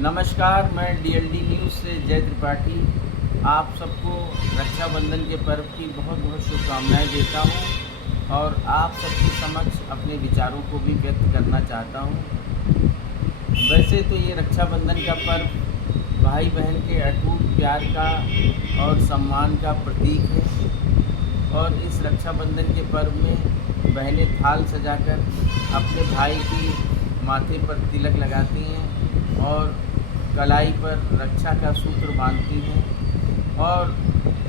नमस्कार, मैं DLD news से जय त्रिपाठी आप सबको रक्षाबंधन के पर्व की बहुत बहुत शुभकामनाएं देता हूं और आप सबके समक्ष अपने विचारों को भी व्यक्त करना चाहता हूं। वैसे तो ये रक्षाबंधन का पर्व भाई बहन के अटूट प्यार का और सम्मान का प्रतीक है और इस रक्षाबंधन के पर्व में बहनें थाल सजाकर अपने भाई की माथे पर तिलक लगाती हैं और कलाई पर रक्षा का सूत्र बांधती हैं और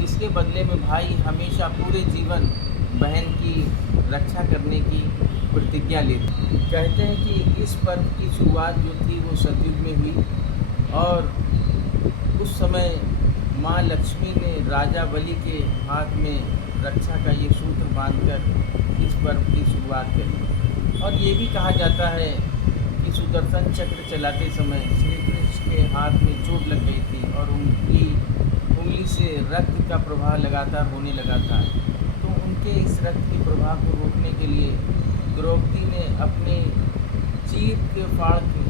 इसके बदले में भाई हमेशा पूरे जीवन बहन की रक्षा करने की प्रतिज्ञा लेते हैं। कहते हैं कि इस पर्व की शुरुआत जो थी वो सतयुग में हुई और उस समय माँ लक्ष्मी ने राजा बलि के हाथ में रक्षा का ये सूत्र बांधकर इस पर्व की शुरुआत करी। और ये भी कहा जाता है कि सुदर्शन चक्र चलाते समय श्री कृष्ण के हाथ में चोट लग गई थी और उनकी उंगली से रक्त का प्रवाह लगातार होने लगा था। तो उनके इस रक्त के प्रवाह को रोकने के लिए द्रौपदी ने अपने चीर के फाड़ के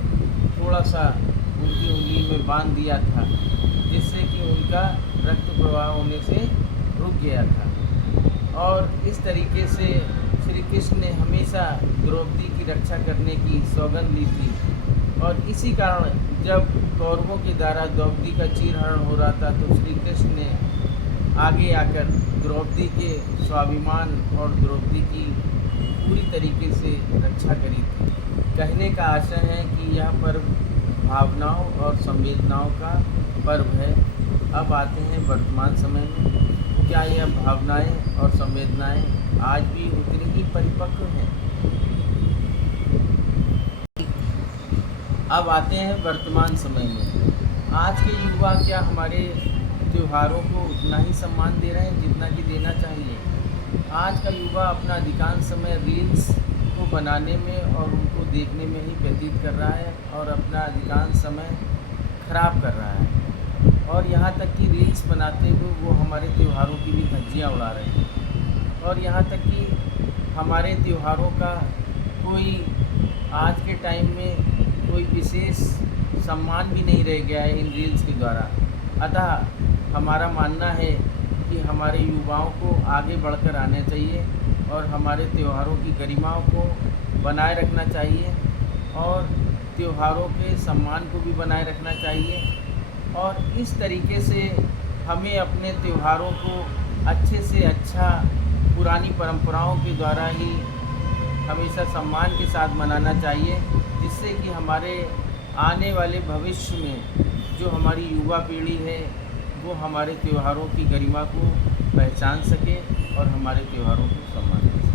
थोड़ा सा उनकी उंगली में बांध दिया था, जिससे कि उनका रक्त प्रवाह होने से रुक गया था। और इस तरीके से श्री कृष्ण ने हमेशा द्रौपदी की रक्षा करने की सौगंध ली थी और इसी कारण जब कौरवों के द्वारा द्रौपदी का चीरहरण हो रहा था तो श्री कृष्ण ने आगे आकर द्रौपदी के स्वाभिमान और द्रौपदी की पूरी तरीके से रक्षा करी थी। कहने का आशय है कि यह पर्व भावनाओं और संवेदनाओं का पर्व है। अब आते हैं वर्तमान समय में, क्या यह भावनाएं और संवेदनाएं आज भी उतनी ही परिपक्व हैं? अब आते हैं वर्तमान समय में, आज के युवा क्या हमारे त्योहारों को उतना ही सम्मान दे रहे हैं जितना कि देना चाहिए? आज का युवा अपना अधिकांश समय रील्स को बनाने में और उनको देखने में ही व्यतीत कर रहा है और अपना अधिकांश समय खराब कर रहा है और यहाँ तक कि रील्स बनाते हुए वो हमारे त्योहारों की भी धज्जियाँ उड़ा रहे हैं और यहाँ तक कि हमारे त्योहारों का कोई आज के टाइम में कोई विशेष सम्मान भी नहीं रह गया है इन रील्स के द्वारा। अतः हमारा मानना है कि हमारे युवाओं को आगे बढ़कर आना चाहिए और हमारे त्योहारों की गरिमाओं को बनाए रखना चाहिए और त्योहारों के सम्मान को भी बनाए रखना चाहिए और इस तरीके से हमें अपने त्योहारों को अच्छे से अच्छा पुरानी परंपराओं के द्वारा ही हमेशा सम्मान के साथ मनाना चाहिए, जिससे कि हमारे आने वाले भविष्य में जो हमारी युवा पीढ़ी है वो हमारे त्योहारों की गरिमा को पहचान सके और हमारे त्योहारों को सम्मान दे सके।